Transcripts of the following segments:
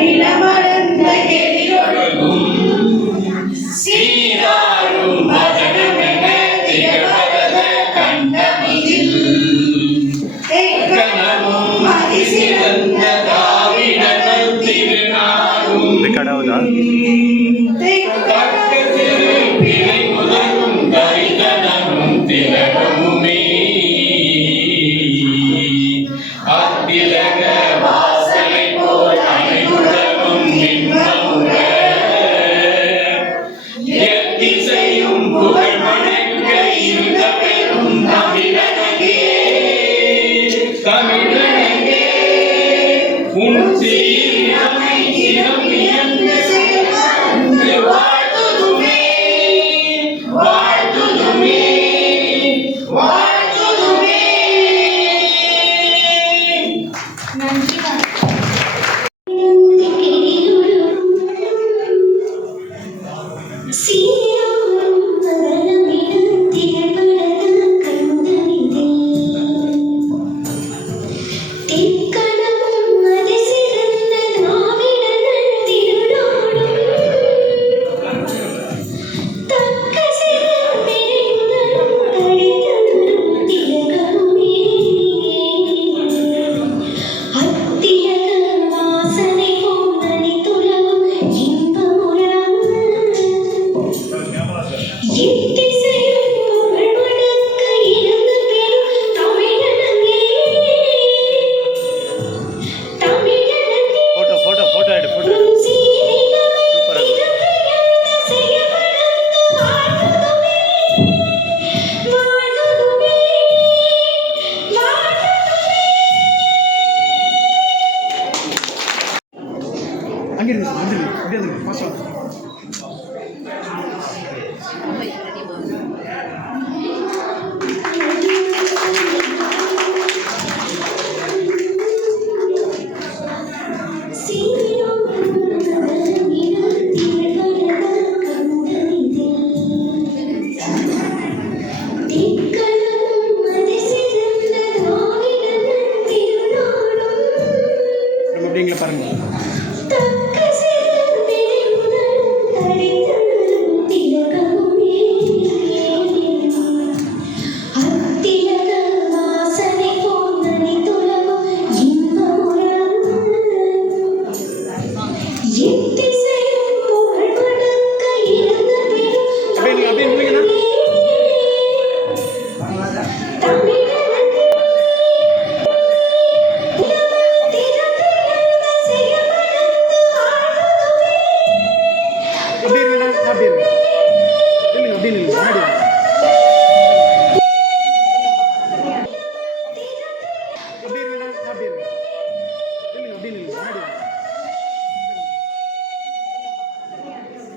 நிலமடந்த கெளியொழுகும் சீராரும் வதனமென திகழ்வரத கண்டமிதில் தெக்கணமும் அதிசிறந்த தாவிடனல் திருநாடும் பிழை முதலும் தரிதனமும் திலகமுமே அத்திலக வாசலை போல் அனைத்துலகும் இன்பமுற எத்திசையும் புகழ் வணங்க இருந்த பெரும் தமிழனகே தமிழனகே உன் சீரமை திறம் இயந்து செயல்பட்டு வாழ்த்துதுமே வாழ்த்துதுமே வாழ்த்துதுமே. நன்றி.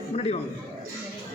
முன்னாடி வாங்க.